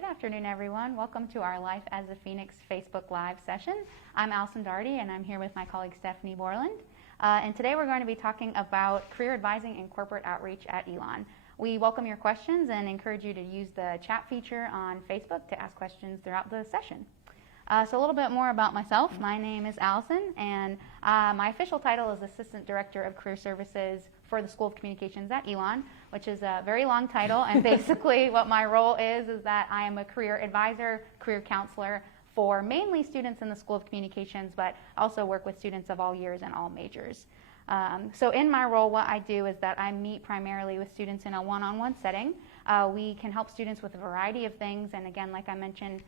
Good afternoon, everyone. Welcome to our Life as a Phoenix Facebook Live session. I'm Allison Daugherty, and I'm here with my colleague Stephanie Borland. And today we're going to be talking about career advising and corporate outreach at Elon. We welcome your questions and encourage you to use the chat feature on Facebook to ask questions throughout the session. So a little bit more about myself. My name is Allison, and my official title is Assistant Director of Career Services for the School of Communications at Elon, which is a very long title. And basically what my role is that I am a career advisor, career counselor for mainly students in the School of Communications, but also work with students of all years and all majors. So in my role, what I do is that I meet primarily with students in a one-on-one setting. We can help students with a variety of things, and again, like I mentioned,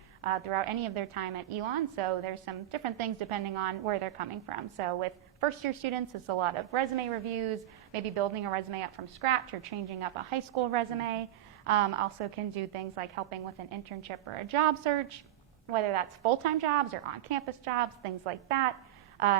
throughout any of their time at Elon. So there's some different things depending on where they're coming from. So with first-year students, it's a lot of resume reviews, maybe building a resume up from scratch or changing up a high school resume. Also can do things like helping with an internship or a job search, whether that's full-time jobs or on-campus jobs, things like that.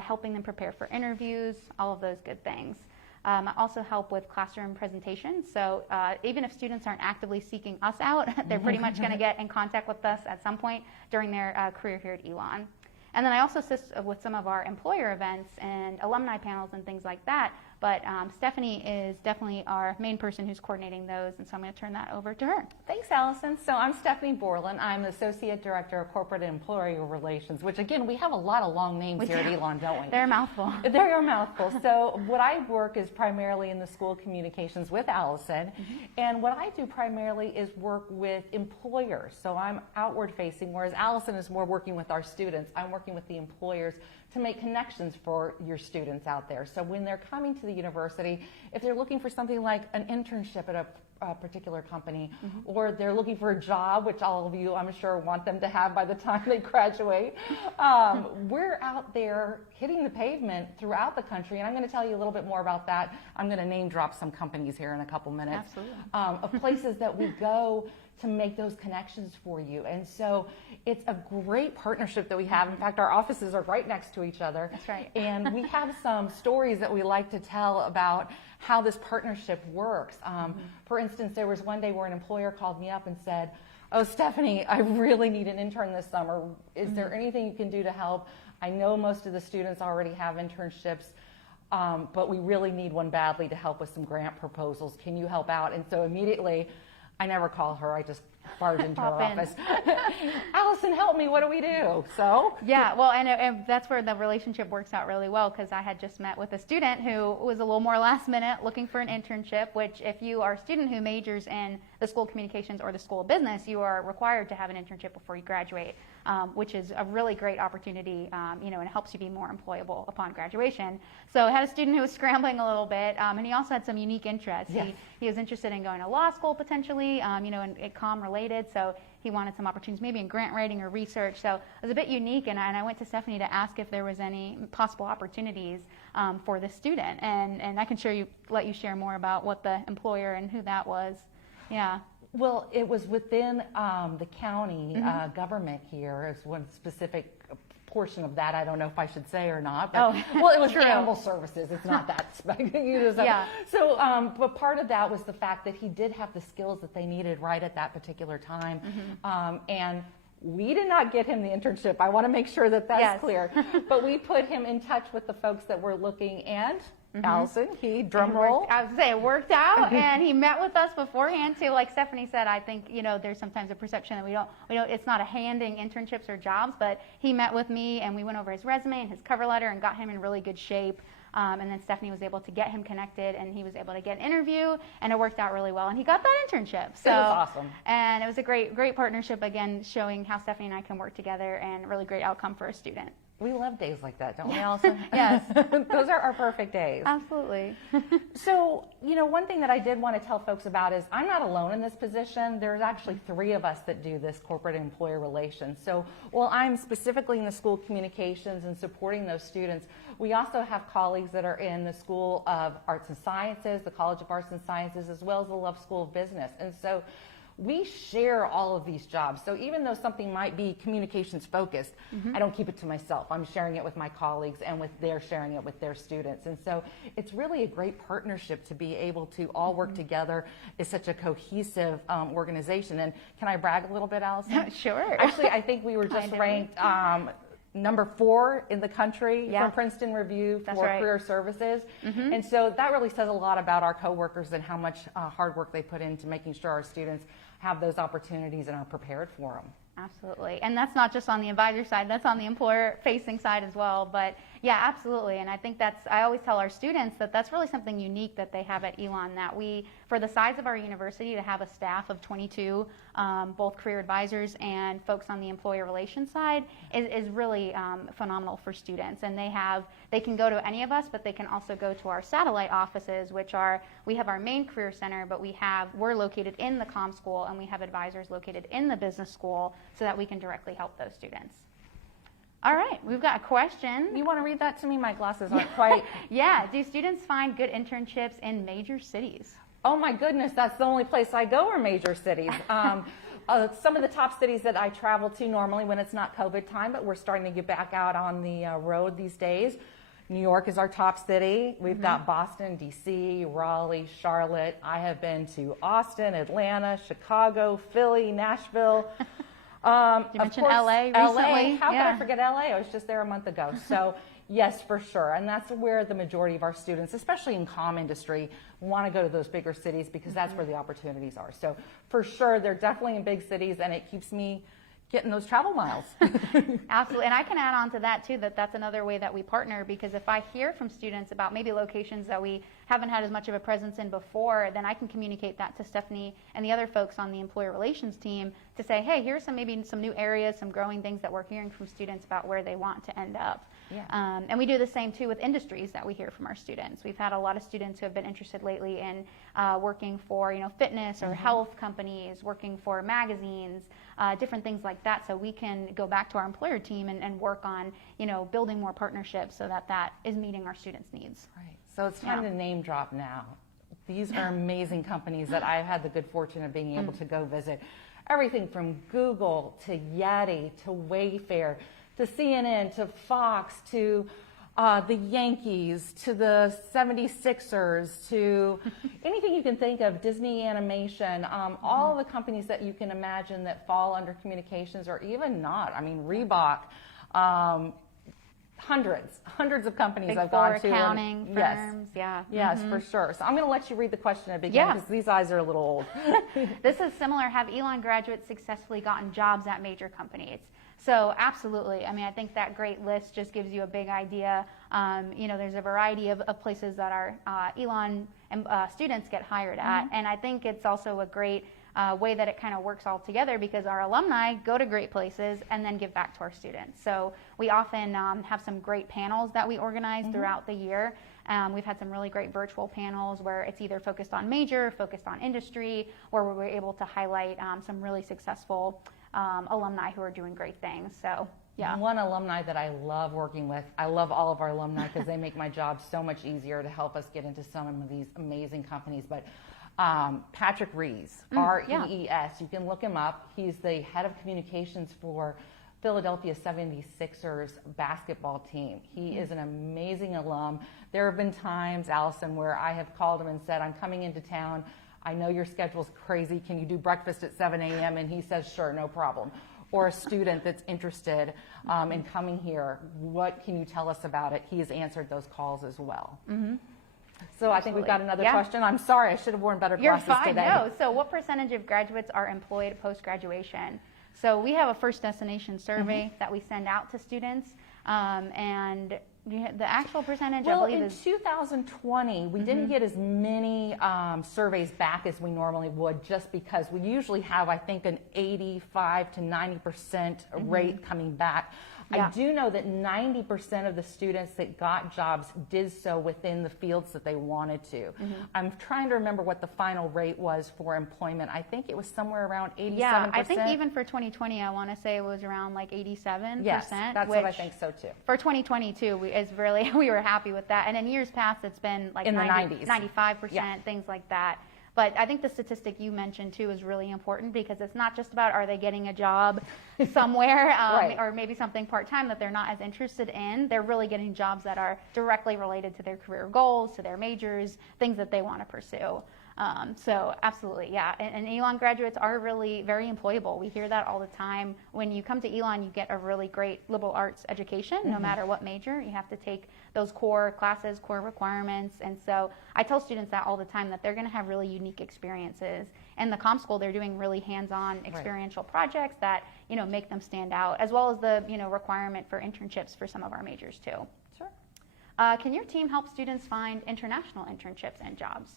Helping them prepare for interviews, all of those good things. I also help with classroom presentations. So even if students aren't actively seeking us out, they're pretty much going to get in contact with us at some point during their career here at Elon. And then I also assist with some of our employer events and alumni panels and things like that. But Stephanie is definitely our main person who's coordinating those, and so I'm going to turn that over to her. Thanks, Allison. So I'm Stephanie Borland. I'm Associate Director of Corporate and Employer Relations, which again, we have a lot of long names here at Elon, don't we? They're a mouthful. They're a mouthful. So what I work is primarily in the School of Communications with Allison, and what I do primarily is work with employers. So I'm outward facing, whereas Allison is more working with our students. I'm working with the employers to make connections for your students out there. So when they're coming to the university, if they're looking for something like an internship at a particular company, or they're looking for a job, which all of you, I'm sure, want them to have by the time they graduate, we're out there hitting the pavement throughout the country, and I'm going to tell you a little bit more about that. I'm going to name drop some companies here in a couple minutes. Absolutely. Of places that we go to make those connections for you. And so it's a great partnership that we have. In fact, our offices are right next to each other. That's right. And we have some stories that we like to tell about how this partnership works. For instance, there was one day where an employer called me up and said, "Oh, Stephanie, I really need an intern this summer. Is there anything you can do to help? I know most of the students already have internships, but we really need one badly to help with some grant proposals. Can you help out?" And so immediately, I never call her. I just barge into her office. Allison, help me. What do we do? So yeah, well, and that's where the relationship works out really well, because I had just met with a student who was a little more last minute looking for an internship, which if you are a student who majors in the School of Communications or the School of Business, you are required to have an internship before you graduate, which is a really great opportunity, and it helps you be more employable upon graduation. So I had a student who was scrambling a little bit, and he also had some unique interests. Yes. He was interested in going to law school potentially, and comm related, so he wanted some opportunities maybe in grant writing or research. So it was a bit unique, and I went to Stephanie to ask if there was any possible opportunities for this student, and I can let you share more about what the employer and who that was. Yeah. Well, it was within the county government here. It's one specific portion of that. I don't know if I should say or not. But, well, it was animal services. It's not that. Yeah. So, but part of that was the fact that he did have the skills that they needed right at that particular time. And we did not get him the internship. I want to make sure that that's clear. But we put him in touch with the folks that were looking, and Allison, drum roll. I was going to say, it worked out, and he met with us beforehand too. Like Stephanie said, I think, there's sometimes a perception that we don't, it's not a handing internships or jobs, but he met with me and we went over his resume and his cover letter and got him in really good shape. And then Stephanie was able to get him connected, and he was able to get an interview, and it worked out really well. And he got that internship. So, it was awesome. And it was a great partnership, again, showing how Stephanie and I can work together, and a really great outcome for a student. We love days like that, don't we, Allison? Yes. Those are our perfect days. Absolutely. So, one thing that I did want to tell folks about is I'm not alone in this position. There's actually 3 of us that do this corporate and employer relations. So while I'm specifically in the School of Communications and supporting those students, we also have colleagues that are in the School of Arts and Sciences, the College of Arts and Sciences, as well as the Love School of Business. And so we share all of these jobs. So even though something might be communications focused, I don't keep it to myself. I'm sharing it with my colleagues, and they're sharing it with their students. And so it's really a great partnership to be able to all work together as such a cohesive organization. And can I brag a little bit, Allison? Sure. Actually, I think we were just ranked number 4 in the country from Princeton Review for career services. And so that really says a lot about our coworkers and how much hard work they put into making sure our students have those opportunities and are prepared for them. Absolutely. And that's not just on the advisor side, that's on the employer facing side as well. But yeah, absolutely. And I think I always tell our students that that's really something unique that they have at Elon, that we, for the size of our university, to have a staff of 22, both career advisors and folks on the employer relations side is really phenomenal for students. And they can go to any of us, but they can also go to our satellite offices, we have our main career center, but we're located in the comm school, and we have advisors located in the business school so that we can directly help those students. All right, we've got a question. You want to read that to me? My glasses aren't quite. Yeah, do students find good internships in major cities? Oh my goodness, that's the only place I go are major cities. Some of the top cities that I travel to normally when it's not COVID time, but we're starting to get back out on the road these days. New York is our top city. We've got Boston, D.C., Raleigh, Charlotte. I have been to Austin, Atlanta, Chicago, Philly, Nashville. You mentioned LA recently. How could I forget LA? I was just there a month ago. So yes, for sure. And that's where the majority of our students, especially in comm industry, want to go to those bigger cities because that's where the opportunities are. So for sure, they're definitely in big cities, and it keeps me getting those travel miles. Absolutely. And I can add on to that too, that's another way that we partner, because if I hear from students about maybe locations that we haven't had as much of a presence in before, then I can communicate that to Stephanie and the other folks on the employer relations team to say, hey, here's maybe some new areas, some growing things that we're hearing from students about where they want to end up. Yeah. And we do the same too with industries that we hear from our students. We've had a lot of students who have been interested lately in working for fitness or health companies, working for magazines, different things like that. So we can go back to our employer team and work on building more partnerships so that is meeting our students' needs. Right. So it's time to name drop now. These are amazing companies that I've had the good fortune of being able to go visit. Everything from Google to Yeti to Wayfair to CNN to Fox to the Yankees to the 76ers to anything you can think of, Disney Animation, all the companies that you can imagine that fall under communications or even not. I mean, Reebok, hundreds of companies Big I've Four gone to. Accounting firms, Yes, for sure. So I'm going to let you read the question at the beginning because these eyes are a little old. This is similar. Have Elon graduates successfully gotten jobs at major companies? So absolutely. I mean, I think that great list just gives you a big idea. There's a variety of places that our Elon students get hired at. And I think it's also a great way that it kind of works all together because our alumni go to great places and then give back to our students. So we often have some great panels that we organize throughout the year. We've had some really great virtual panels where it's either focused on major, focused on industry, where we were able to highlight some really successful alumni who are doing great things. So yeah. One alumni that I love working with, I love all of our alumni because they make my job so much easier to help us get into some of these amazing companies. But Patrick Rees, R-E-E-S, you can look him up. He's the head of communications for Philadelphia 76ers basketball team. He is an amazing alum. There have been times, Allison, where I have called him and said, I'm coming into town. I know your schedule's crazy. Can you do breakfast at 7 a.m.? And he says, sure, no problem. Or a student that's interested in coming here, what can you tell us about it? He has answered those calls as well. So I think we've got another question. I'm sorry, I should have worn better glasses today. You're fine, no. So what percentage of graduates are employed post-graduation? So we have a first destination survey that we send out to students, and the actual percentage, I believe, is... in 2020, we didn't get as many surveys back as we normally would just because we usually have, I think, an 85 to 90% rate coming back. I do know that 90% of the students that got jobs did so within the fields that they wanted to. I'm trying to remember what the final rate was for employment. I think it was somewhere around 87%. Yeah, I think even for 2020, I want to say it was around like 87%. Yes, that's what I think so too. For 2022, we were happy with that. And in years past, it's been like in the 90s. 95%, things like that. But I think the statistic you mentioned too is really important, because it's not just about are they getting a job somewhere Right. or maybe something part-time that they're not as interested in. They're really getting jobs that are directly related to their career goals, to their majors, things that they want to pursue. So absolutely, yeah. And Elon graduates are really very employable. We hear that all the time. When you come to Elon, you get a really great liberal arts education, no matter what major. You have to take those core classes, core requirements. And so I tell students that all the time, that they're going to have really unique experiences. And the comm school, they're doing really hands-on experiential projects that, make them stand out, as well as the, requirement for internships for some of our majors too. Sure. Can your team help students find international internships and jobs?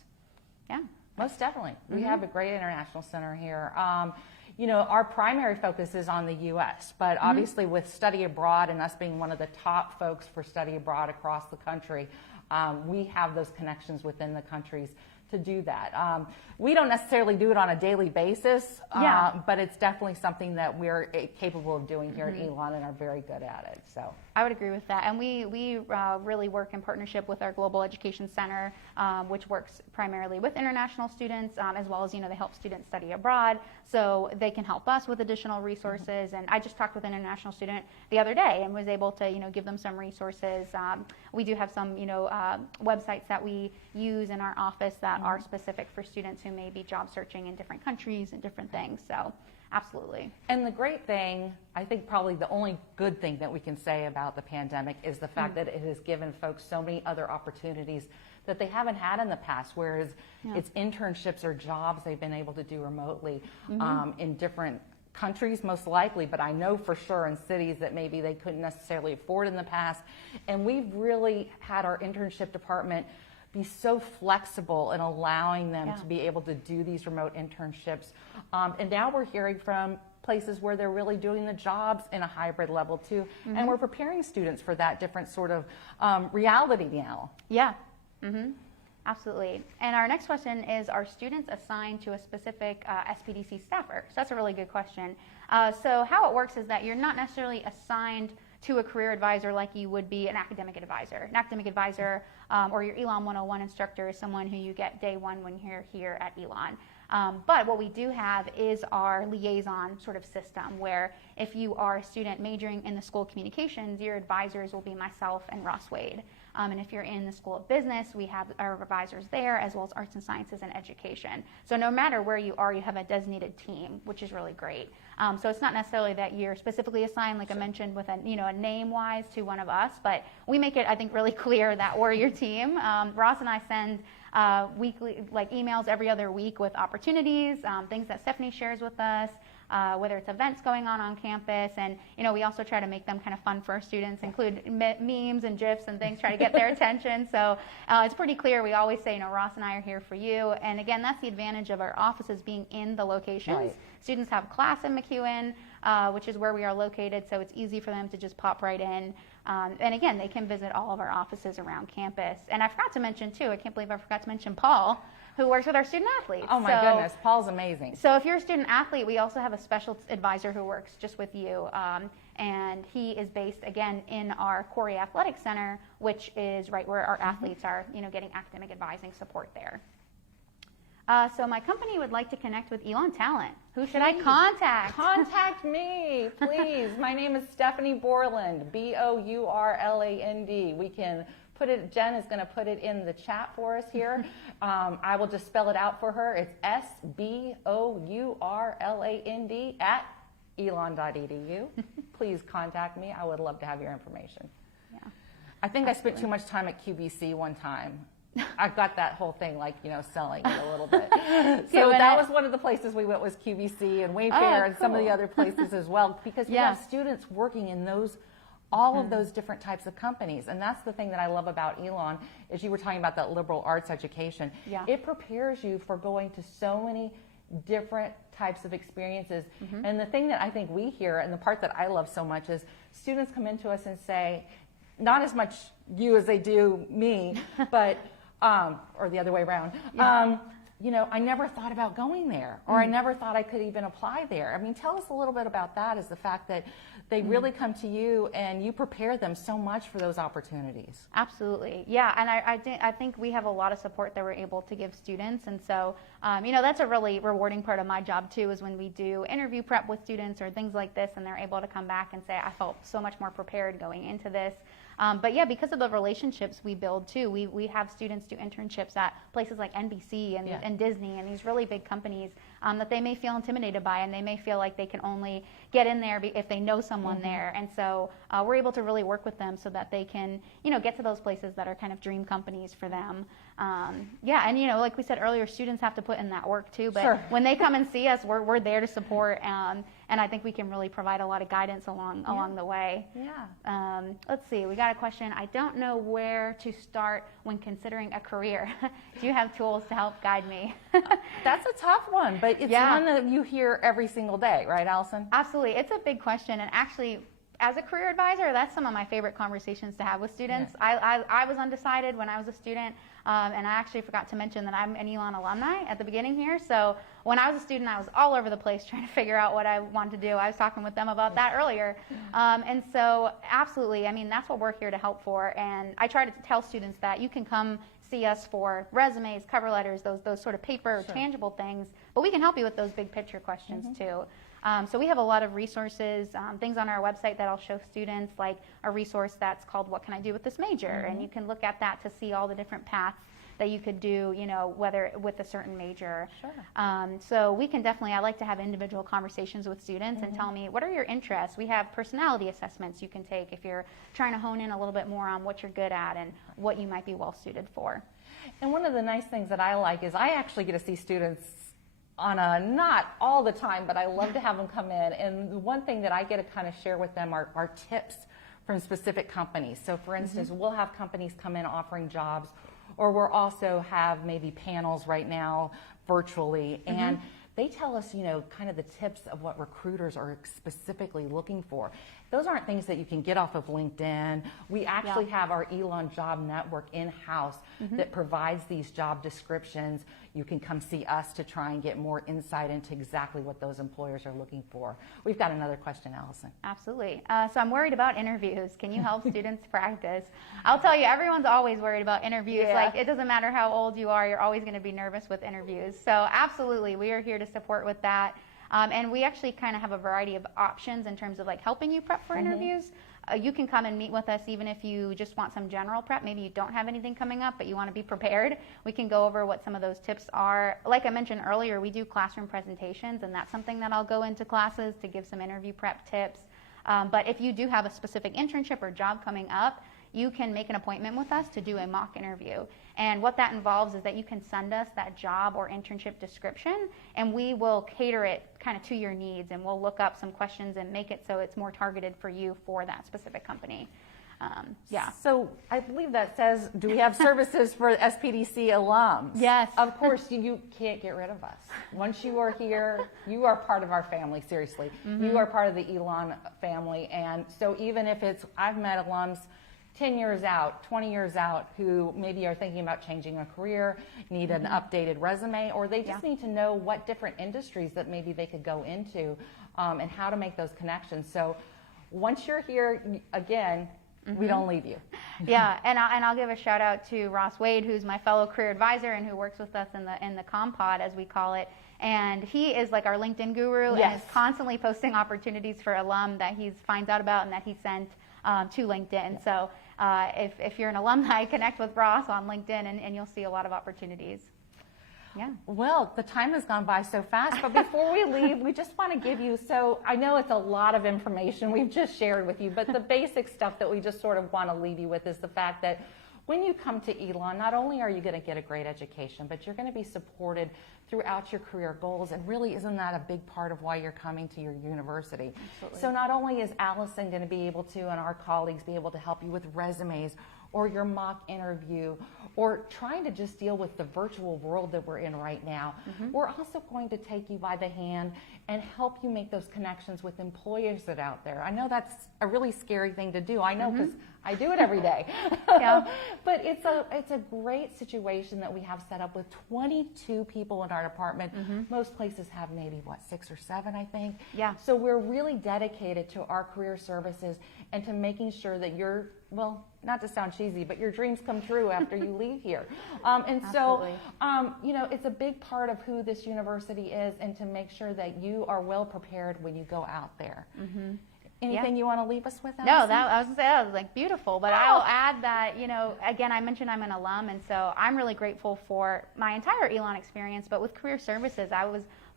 Yeah. Most definitely. We have a great international center here. Our primary focus is on the U.S., but obviously with study abroad and us being one of the top folks for study abroad across the country, we have those connections within the countries to do that. We don't necessarily do it on a daily basis, but it's definitely something that we're capable of doing here at Elon and are very good at it. So I would agree with that. And we really work in partnership with our Global Education Center, which works primarily with international students, as well as, they help students study abroad. So they can help us with additional resources. And I just talked with an international student the other day and was able to, give them some resources. We do have some, websites that we use in our office that are specific for students who may be job searching in different countries and different things. So absolutely. And the great thing, I think probably the only good thing that we can say about the pandemic is the fact that it has given folks so many other opportunities that they haven't had in the past, whereas it's internships or jobs they've been able to do remotely in different countries most likely, but I know for sure in cities that maybe they couldn't necessarily afford in the past. And we've really had our internship department be so flexible in allowing them to be able to do these remote internships. And now we're hearing from places where they're really doing the jobs in a hybrid level too. And we're preparing students for that different sort of reality now. Yeah. Absolutely. And our next question is, are students assigned to a specific SPDC staffer? So that's a really good question. So how it works is that you're not necessarily assigned to a career advisor like you would be an academic advisor. An academic advisor or your Elon 101 instructor is someone who you get day one when you're here at Elon. But what we do have is our liaison sort of system, where if you are a student majoring in the School of Communications, your advisors will be myself and Ross Wade. And if you're in the School of Business, we have our advisors there, as well as Arts and Sciences and Education. So no matter where you are, you have a designated team, which is really great. So it's not necessarily that you're specifically assigned, like I mentioned, with a name-wise to one of us, but we make it, I think, really clear that we're your team. Ross and I send weekly, emails every other week with opportunities, things that Stephanie shares with us, whether it's events going on campus, and we also try to make them kind of fun for our students, include memes and GIFs and things, try to get their attention. So it's pretty clear. We always say, Ross and I are here for you. And again, that's the advantage of our offices being in the locations. Right. Students have class in McEwen, which is where we are located, so it's easy for them to just pop right in. And again, they can visit all of our offices around campus. And I forgot to mention, too, I can't believe I forgot to mention Paul, who works with our student athletes. Oh my goodness, Paul's amazing. So if you're a student athlete, we also have a special advisor who works just with you. And he is based, again, in our Corey Athletic Center, which is right where our athletes are, getting academic advising support there. So my company would like to connect with Elon Talent. Who should I contact? Contact me, please. My name is Stephanie Borland, B-O-U-R-L-A-N-D. We can put it, Jen is going to put it in the chat for us here. I will just spell it out for her. It's S-B-O-U-R-L-A-N-D at elon.edu. Please contact me. I would love to have your information. Yeah. I think I spent too much time at QVC one time. I've got that whole thing, selling it a little bit. So that was one of the places we went, was QVC and Wayfair and some of the other places as well, because we have students working in all of those different types of companies. And that's the thing that I love about Elon, is you were talking about that liberal arts education. Yeah. It prepares you for going to so many different types of experiences. And the thing that I think we hear, and the part that I love so much, is students come into us and say, not as much you as they do me, but or the other way around. you know, I never thought about going there, or I never thought I could even apply there. I mean, tell us a little bit about that, is the fact that they really come to you and you prepare them so much for those opportunities. Absolutely. Yeah. And I think we have a lot of support that we're able to give students. And so, you know, that's a really rewarding part of my job too, is when we do interview prep with students or things like this, and they're able to come back and say, I felt so much more prepared going into this. But yeah, because of the relationships we build too, we have students do internships at places like NBC and Disney and these really big companies that they may feel intimidated by, and they may feel like they can only get in there if they know someone there. And so we're able to really work with them so that they can, you know, get to those places that are kind of dream companies for them. Yeah, and you know, like we said earlier, students have to put in that work too, but when they come and see us, we're there to support, and I think we can really provide a lot of guidance along the way. Yeah. Let's see, we got a question. I don't know where to start when considering a career. Do you have tools to help guide me? That's a tough one, but it's one that you hear every single day, right, Allison? Absolutely. It's a big question, and actually, as a career advisor, that's some of my favorite conversations to have with students. Yeah. I was undecided when I was a student, and I actually forgot to mention that I'm an Elon alumni at the beginning here. So when I was a student, I was all over the place trying to figure out what I wanted to do. I was talking with them about that earlier. And so absolutely, I mean, that's what we're here to help for. And I try to tell students that you can come see us for resumes, cover letters, those sort of paper, tangible things, but we can help you with those big picture questions too. So we have a lot of resources, things on our website that I'll show students, like a resource that's called What Can I Do with This Major? And you can look at that to see all the different paths that you could do, you know, whether with a certain major. So we can definitely, I like to have individual conversations with students and tell me, what are your interests? We have personality assessments you can take if you're trying to hone in a little bit more on what you're good at and what you might be well suited for. And one of the nice things that I like is I actually get to see students on a, not all the time, but I love to have them come in. And one thing that I get to kind of share with them are tips from specific companies. So for instance, we'll have companies come in offering jobs, or we'll also have maybe panels right now virtually. And they tell us, you know, kind of the tips of what recruiters are specifically looking for. Those aren't things that you can get off of LinkedIn. We actually have our Elon Job Network in-house that provides these job descriptions. You can come see us to try and get more insight into exactly what those employers are looking for. We've got another question, Allison. Absolutely. So I'm worried about interviews. Can you help students practice? I'll tell you, everyone's always worried about interviews. Like, it doesn't matter how old you are, you're always going to be nervous with interviews. So absolutely, we are here to support with that. And we actually kind of have a variety of options in terms of like helping you prep for interviews. You can come and meet with us even if you just want some general prep. Maybe you don't have anything coming up, but you want to be prepared. We can go over what some of those tips are. Like I mentioned earlier, we do classroom presentations, and that's something that I'll go into classes to give some interview prep tips. But if you do have a specific internship or job coming up, you can make an appointment with us to do a mock interview. And what that involves is that you can send us that job or internship description, and we will cater it kind of to your needs, and we'll look up some questions and make it so it's more targeted for you for that specific company. So I believe that says, do we have services for SPDC alums? Yes. Of course, you can't get rid of us. Once you are here, you are part of our family, seriously. You are part of the Elon family. And so even if it's, I've met alums 10 years out, 20 years out, who maybe are thinking about changing a career, need an updated resume, or they just need to know what different industries that maybe they could go into and how to make those connections. So once you're here, again, we don't leave you. Yeah, and I'll give a shout out to Ross Wade, who's my fellow career advisor and who works with us in the CommPod, as we call it. And he is like our LinkedIn guru and is constantly posting opportunities for alum that he finds out about and that he sent to LinkedIn. So if you're an alumni, connect with Ross on LinkedIn and you'll see a lot of opportunities. Yeah. Well, the time has gone by so fast, but before we leave, we just want to give you, so I know it's a lot of information we've just shared with you, but the basic stuff that we just sort of want to leave you with is the fact that when you come to Elon, not only are you going to get a great education, but you're going to be supported throughout your career goals. And really, isn't that a big part of why you're coming to your university? Absolutely. So not only is Allison going to be able to, and our colleagues, be able to help you with resumes or your mock interview, or trying to just deal with the virtual world that we're in right now, we're also going to take you by the hand and help you make those connections with employers that are out there. I know that's a really scary thing to do. I know, because I do it every day. Yeah. But it's a great situation that we have set up with 22 people in our department. Most places have maybe, 6 or 7, I think. Yeah. So we're really dedicated to our career services and to making sure that you're, well, not to sound cheesy, but your dreams come true after you leave here. Absolutely. It's a big part of who this university is, and to make sure that you are well prepared when you go out there. Anything you want to leave us with, Allison? No, I was going to say that was like beautiful, but I'll add that, again, I mentioned I'm an alum, and so I'm really grateful for my entire Elon experience, but with career services,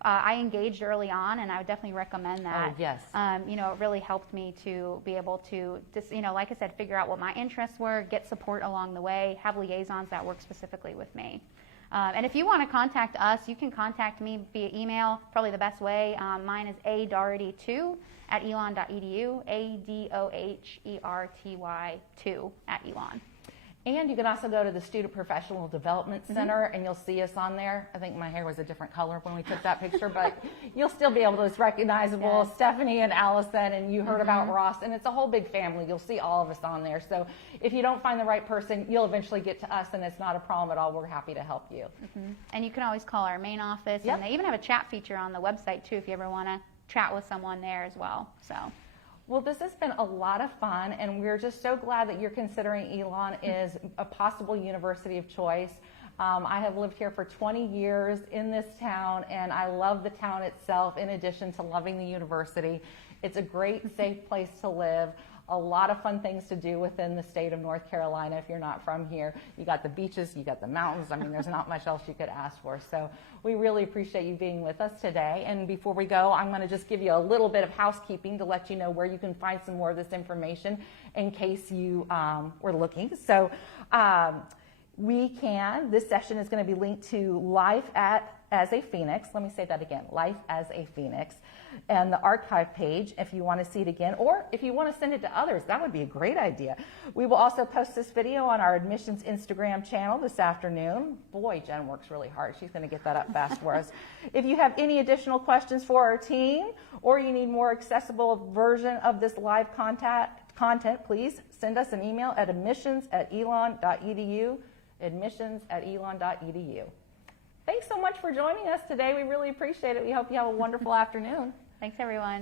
I engaged early on, and I would definitely recommend that. Oh, yes. It really helped me to be able to just, like I said, figure out what my interests were, get support along the way, have liaisons that work specifically with me. And if you want to contact us, you can contact me via email, probably the best way. Mine is adoherty2@elon.edu, ADOHERTY2@elon. And you can also go to the Student Professional Development Center, and you'll see us on there. I think my hair was a different color when we took that picture, but you'll still be able to, it's recognizable. Yes. Stephanie and Allison, and you heard about Ross, and it's a whole big family. You'll see all of us on there. So if you don't find the right person, you'll eventually get to us, and it's not a problem at all. We're happy to help you. And you can always call our main office, Yep. and they even have a chat feature on the website too if you ever want to chat with someone there as well. So. Well, this has been a lot of fun, and we're just so glad that you're considering Elon is a possible university of choice. I have lived here for 20 years in this town, and I love the town itself in addition to loving the university. It's a great, safe place to live. A lot of fun things to do within the state of North Carolina if you're not from here. You got the beaches, you got the mountains. I mean, there's not much else you could ask for. So we really appreciate you being with us today. And before we go, I'm going to just give you a little bit of housekeeping to let you know where you can find some more of this information in case you were looking. So this session is going to be linked to Life as a Phoenix. Let me say that again, Life as a Phoenix. And the archive page if you want to see it again, or if you want to send it to others, that would be a great idea. We will also post this video on our admissions Instagram channel this afternoon. Boy, Jen works really hard. She's going to get that up fast for us. If you have any additional questions for our team, or you need more accessible version of this live content, please send us an email at admissions@elon.edu, admissions@elon.edu. Thanks so much for joining us today. We really appreciate it. We hope you have a wonderful afternoon. Thanks, everyone.